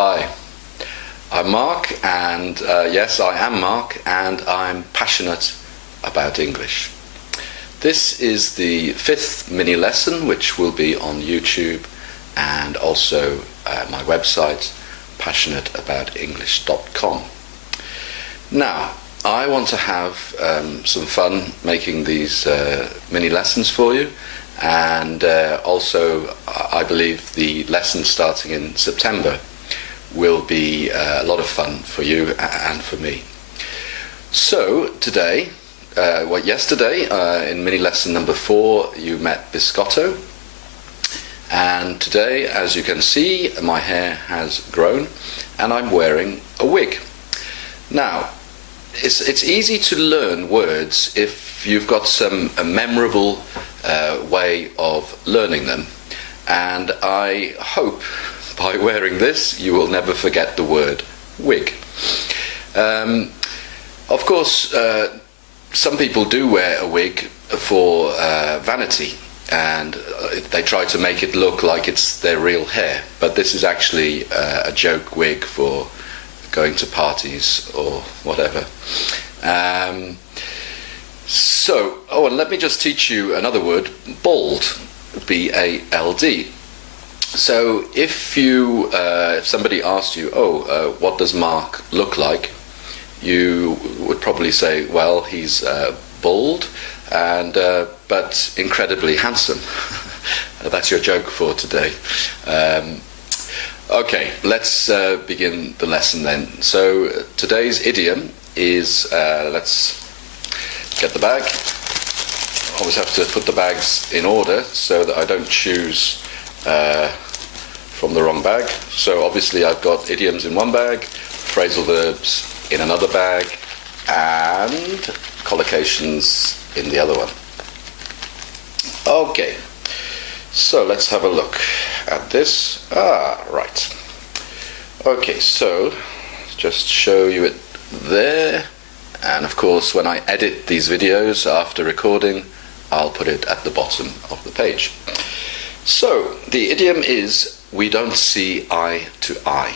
Hi, I'm Mark, and yes, I am Mark, and I'm passionate about English. This is the 5th mini lesson, which will be on YouTube and also my website, passionateaboutenglish.com. Now, I want to have some fun making these mini lessons for you, and also I believe the lesson starting in September will be a lot of fun for you and for me. So today, yesterday in mini lesson number 4 you met biscotto, and today, as you can see, my hair has grown and I'm wearing a wig. Now, it's easy to learn words if you've got a memorable way of learning them, and I hope by wearing this you will never forget the word wig. Of course, some people do wear a wig for vanity, and they try to make it look like it's their real hair, but this is actually a joke wig for going to parties or whatever. And let me just teach you another word, bald, B-A-L-D. So if somebody asked you, what does Mark look like? You would probably say, well, he's bald and but incredibly handsome. That's your joke for today. Okay, let's begin the lesson then. So today's idiom is, let's get the bag. Always have to put the bags in order so that I don't choose from the wrong bag. So obviously I've got idioms in one bag, phrasal verbs in another bag, and collocations in the other one. Okay, so let's have a look at this. Right. Okay, so just show you it there, and of course when I edit these videos after recording, I'll put it at the bottom of the page. So the idiom is, we don't see eye to eye.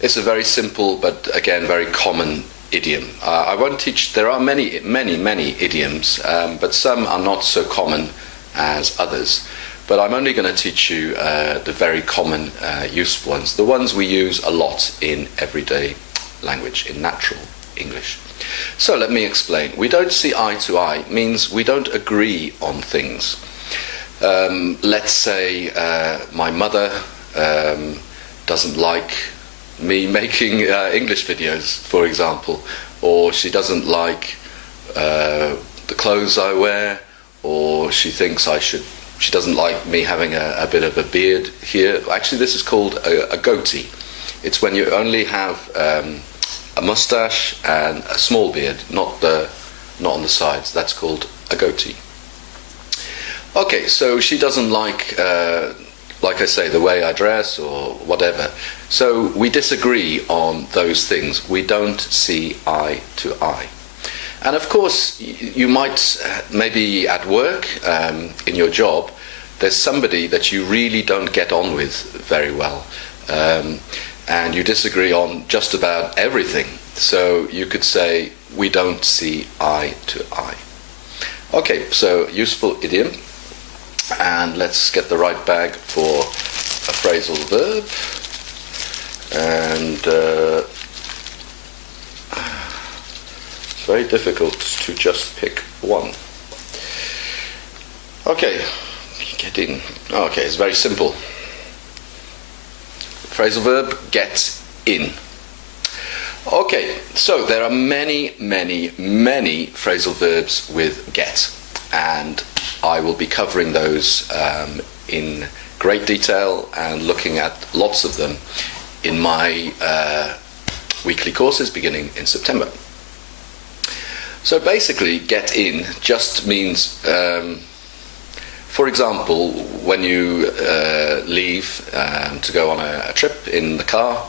It's a very simple but again very common idiom. I won't teach, there are many idioms, but some are not so common as others. But I'm only going to teach you the very common useful ones, the ones we use a lot in everyday language, in natural English. So let me explain. We don't see eye to eye means we don't agree on things. Let's say my mother doesn't like me making English videos, for example, or she doesn't like the clothes I wear, or she thinks she doesn't like me having a bit of a beard here. Actually, this is called a goatee. It's when you only have a mustache and a small beard, not on the sides. That's called a goatee. Okay, so she doesn't like I say, the way I dress or whatever. So we disagree on those things. We don't see eye to eye. And of course, you might, maybe at work, in your job, there's somebody that you really don't get on with very well. And you disagree on just about everything. So you could say, we don't see eye to eye. Okay, so useful idiom. And let's get the right bag for a phrasal verb. And it's very difficult to just pick one. Okay, get in. Okay, it's very simple. Phrasal verb, get in. Okay, so there are many phrasal verbs with get, and I will be covering those in great detail and looking at lots of them in my weekly courses beginning in September. So basically, get in just means, for example, when you leave to go on a trip in the car,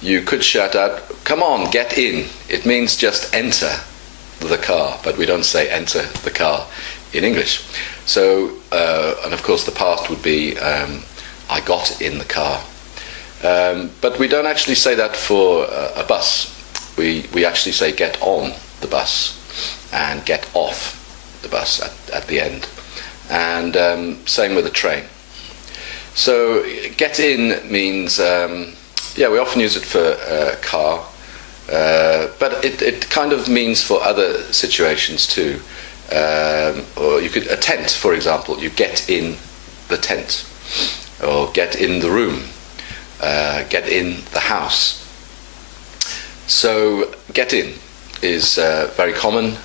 you could shout out, "Come on, get in." It means just enter the car, but we don't say enter the car in English. So, and of course the past would be I got in the car. But we don't actually say that for a bus. We actually say get on the bus and get off the bus at the end. And same with a train. So get in means, we often use it for a car, but it kind of means for other situations too. Or you could, a tent, for example, you get in the tent, or get in the room, get in the house. So get in is very common,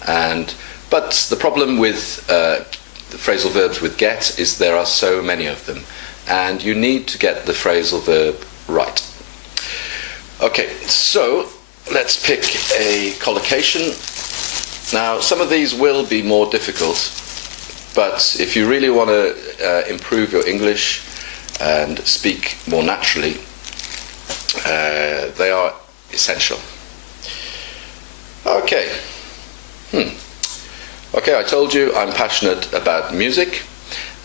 but the problem with the phrasal verbs with get is there are so many of them, and you need to get the phrasal verb right. Okay, so let's pick a collocation. Now, some of these will be more difficult, but if you really want to improve your English and speak more naturally, they are essential. Okay. Okay, I told you I'm passionate about music,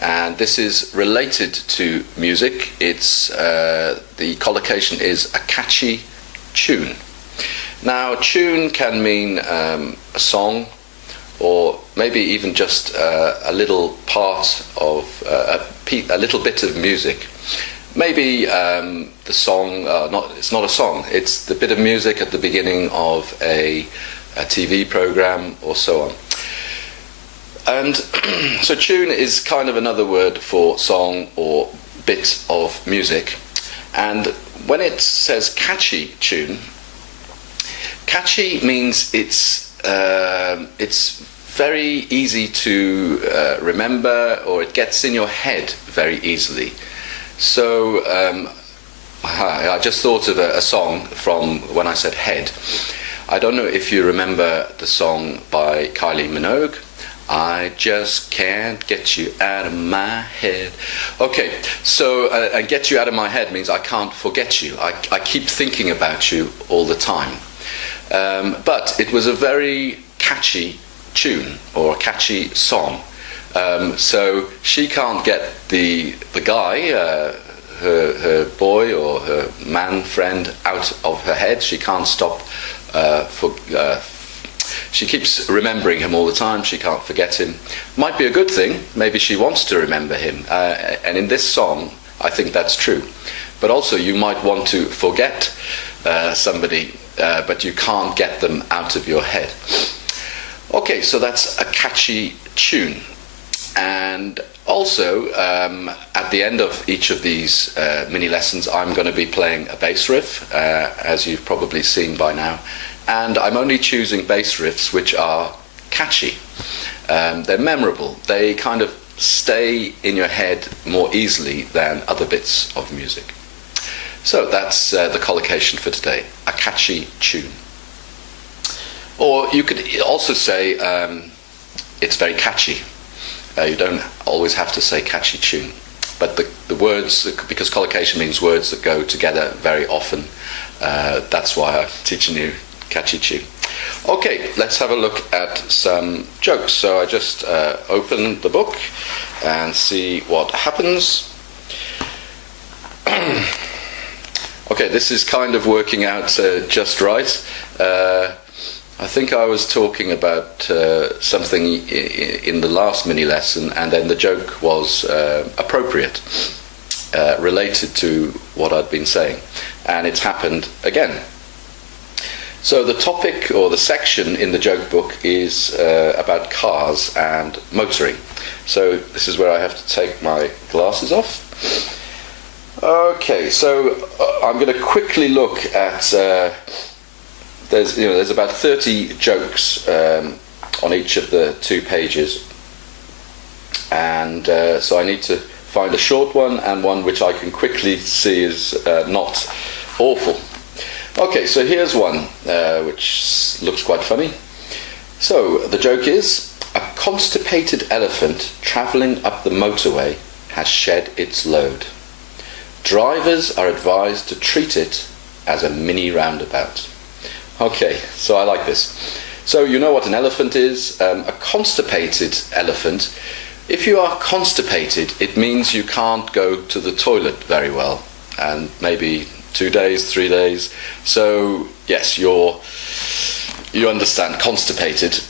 and this is related to music. It's the collocation is a catchy tune. Now, tune can mean a song, or maybe even just a little part of a little bit of music. Maybe the song, it's not a song, it's the bit of music at the beginning of a TV program or so on. And so tune is kind of another word for song or bit of music. And when it says catchy tune, catchy means it's very easy to remember, or it gets in your head very easily. So I just thought of a song from when I said head. I don't know if you remember the song by Kylie Minogue, I just can't get you out of my head. Okay, so and get you out of my head means I can't forget you. I keep thinking about you all the time. But it was a very catchy tune, or a catchy song. So she can't get the guy, her boy or her man friend, out of her head. She can't stop. She keeps remembering him all the time. She can't forget him. Might be a good thing. Maybe she wants to remember him. And in this song, I think that's true. But also, you might want to forget somebody, but you can't get them out of your head. Okay, so that's a catchy tune. And also, at the end of each of these mini lessons, I'm going to be playing a bass riff, as you've probably seen by now. And I'm only choosing bass riffs which are catchy. They're memorable. They kind of stay in your head more easily than other bits of music. So that's the collocation for today, a catchy tune. Or you could also say it's very catchy. You don't always have to say catchy tune. But the words, because collocation means words that go together very often, that's why I'm teaching you catchy tune. Okay, let's have a look at some jokes. So I just open the book and see what happens. Okay, this is kind of working out just right. I think I was talking about something in the last mini lesson, and then the joke was appropriate, related to what I'd been saying, and it's happened again. So the topic, or the section in the joke book, is about cars and motoring. So this is where I have to take my glasses off. Okay, so I'm going to quickly look at there's about 30 jokes on each of the 2 pages, and so I need to find a short one and one which I can quickly see is not awful. Okay, so here's one which looks quite funny. So the joke is, a constipated elephant travelling up the motorway has shed its load. Drivers are advised to treat it as a mini roundabout. Okay, so I like this. So you know what an elephant is. A constipated elephant. If you are constipated, it means you can't go to the toilet very well. and maybe 2 days, 3 days. So yes, you understand, constipated.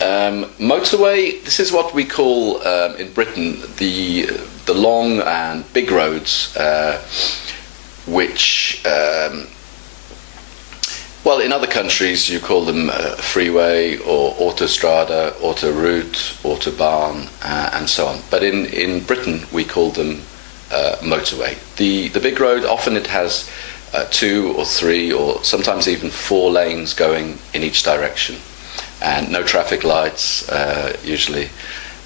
Motorway, this is what we call in Britain the long and big roads, which well, in other countries you call them freeway or autostrada, autoroute, autobahn, and so on. But in Britain we call them motorway. The big road, often it has 2 or 3 or sometimes even 4 lanes going in each direction, and no traffic lights usually,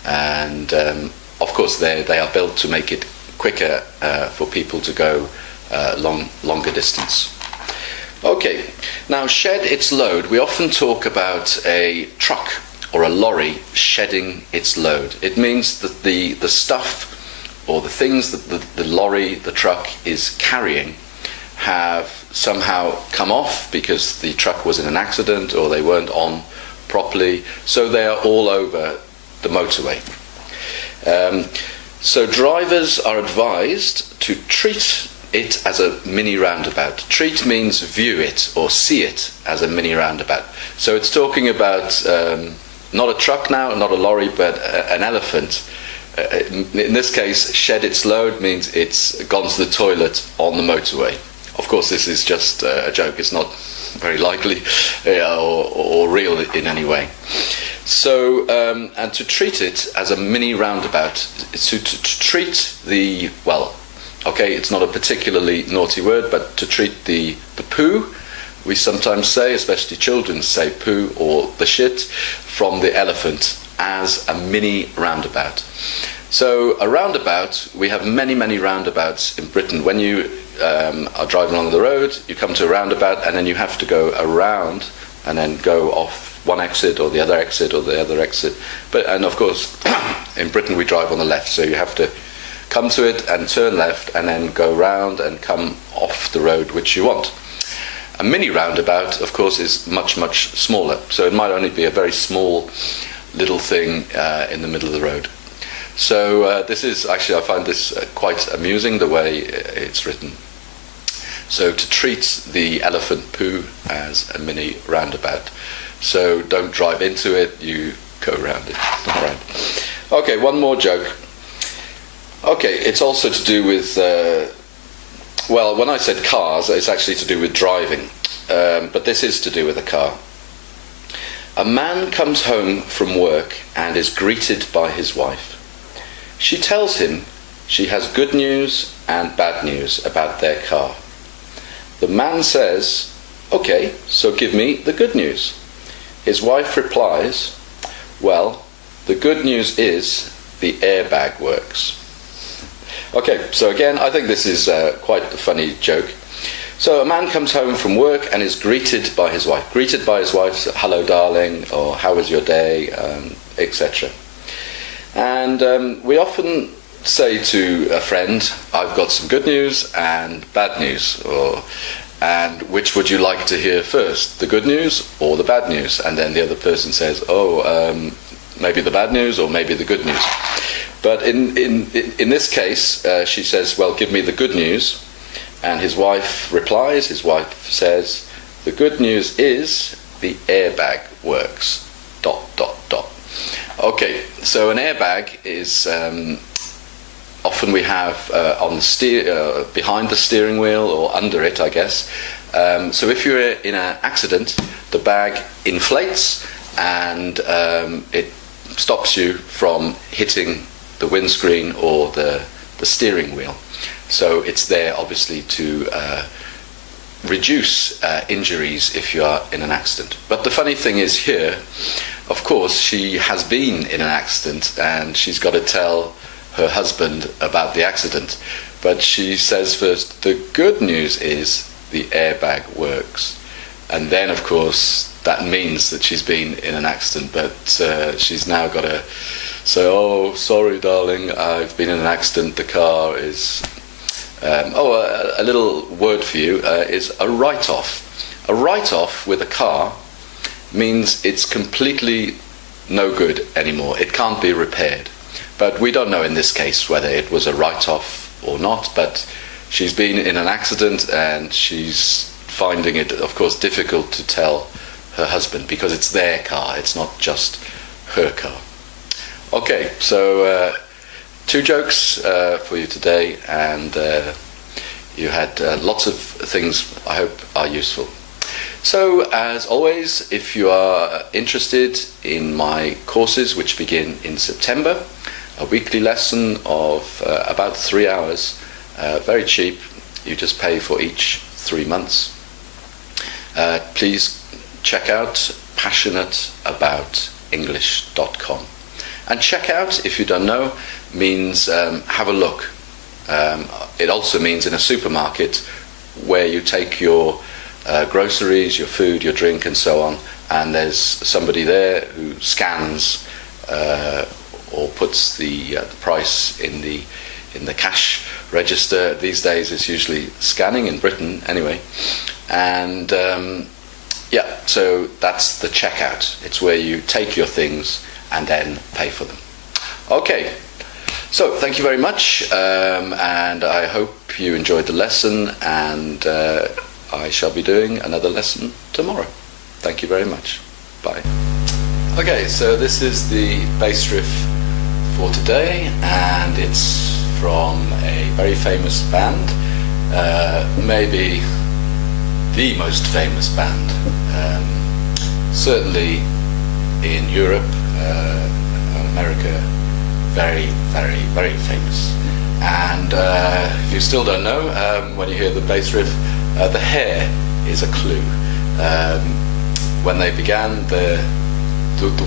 and of course they are built to make it quicker for people to go longer distance. Okay, now shed its load. We often talk about a truck or a lorry shedding its load. It means that the stuff or the things that the lorry, the truck is carrying have somehow come off because the truck was in an accident or they weren't on properly, so they are all over the motorway. So drivers are advised to treat it as a mini roundabout. Treat means view it or see it as a mini roundabout. So it's talking about not a truck now, not a lorry, but an elephant. In this case, shed its load means it's gone to the toilet on the motorway. Of course, this is just a joke. It's not very likely or real in any way. So, and to treat it as a mini roundabout, to treat the, well, okay, it's not a particularly naughty word, but to treat the poo, we sometimes say, especially children say poo or the shit, from the elephant as a mini roundabout. So a roundabout, we have many, many roundabouts in Britain. When you are driving along the road, you come to a roundabout and then you have to go around and then go off one exit or the other exit or the other exit. And of course, in Britain we drive on the left, so you have to come to it and turn left and then go round and come off the road which you want. A mini roundabout, of course, is much, much smaller, so it might only be a very small little thing in the middle of the road. So this is actually, I find this quite amusing, the way it's written. So to treat the elephant poo as a mini roundabout. So don't drive into it, you go around it. All right. Okay, one more joke. Okay, it's also to do with, well, when I said cars, it's actually to do with driving. But this is to do with a car. A man comes home from work and is greeted by his wife. She tells him she has good news and bad news about their car. The man says, "Okay, so give me the good news." His wife replies, "Well, the good news is the airbag works." Okay, so again, I think this is quite a funny joke. So a man comes home from work and is greeted by his wife. Greeted by his wife, "Hello, darling," or "How was your day?" etc. And we often say to a friend, "I've got some good news and bad news," and which would you like to hear first, the good news or the bad news? And then the other person says, maybe the bad news or maybe the good news. But in this case, she says, "Well, give me the good news." And his wife replies, his wife says, "The good news is the airbag works, ... Okay, so an airbag is often we have on the behind the steering wheel or under it, I guess. So if you're in an accident, the bag inflates and it stops you from hitting the windscreen or the steering wheel. So it's there obviously to reduce injuries if you are in an accident. But the funny thing is here, of course, she has been in an accident and she's got to tell her husband about the accident. But she says first, "The good news is the airbag works." And then, of course, that means that she's been in an accident, but she's now got to say, "Oh, sorry, darling, I've been in an accident, the car is..." A little word for you is a write-off. A write-off with a car means it's completely no good anymore. It can't be repaired. But we don't know in this case whether it was a write-off or not, but she's been in an accident and she's finding it, of course, difficult to tell her husband because it's their car, it's not just her car. Okay, so 2 jokes for you today, and you had lots of things I hope are useful. So, as always, if you are interested in my courses, which begin in September, a weekly lesson of about 3 hours, very cheap, you just pay for each 3 months. Please check out passionateboutenglish.com. And check out, if you don't know, means have a look. It also means in a supermarket where you take your groceries, your food, your drink and so on, and there's somebody there who scans or puts the price in the cash register. These days it's usually scanning in Britain anyway, and yeah, so that's the checkout. It's where you take your things and then pay for them. Okay, so thank you very much, and I hope you enjoyed the lesson, and I shall be doing another lesson tomorrow. Thank you very much. Bye. Okay, so this is the bass riff for today, and it's from a very famous band, maybe the most famous band, certainly in Europe, America, very, very, very famous. And if you still don't know, when you hear the bass riff, the hair is a clue. When they began, the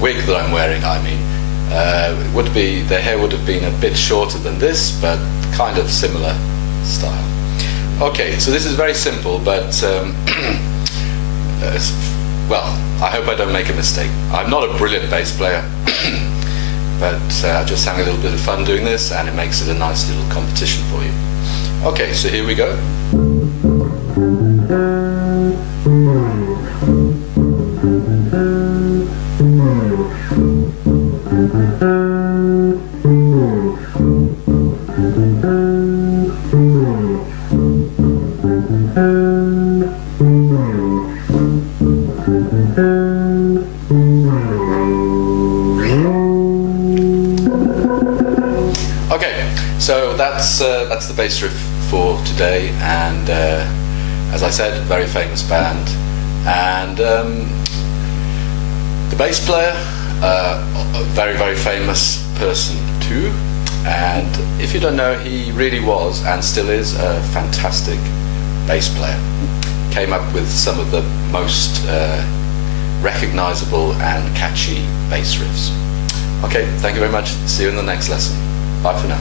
wig that I'm wearing, I mean, their hair would have been a bit shorter than this, but kind of similar style. Okay, so this is very simple, but well, I hope I don't make a mistake. I'm not a brilliant bass player, but just having a little bit of fun doing this, and it makes it a nice little competition for you. Okay, so here we go. Okay, so that's the bass riff for today, and as I said, very famous band, and the bass player, a very, very famous person too, and if you don't know, he really was and still is a fantastic bass player. Came up with some of the most recognizable and catchy bass riffs. Okay, thank you very much. See you in the next lesson. Bye for now.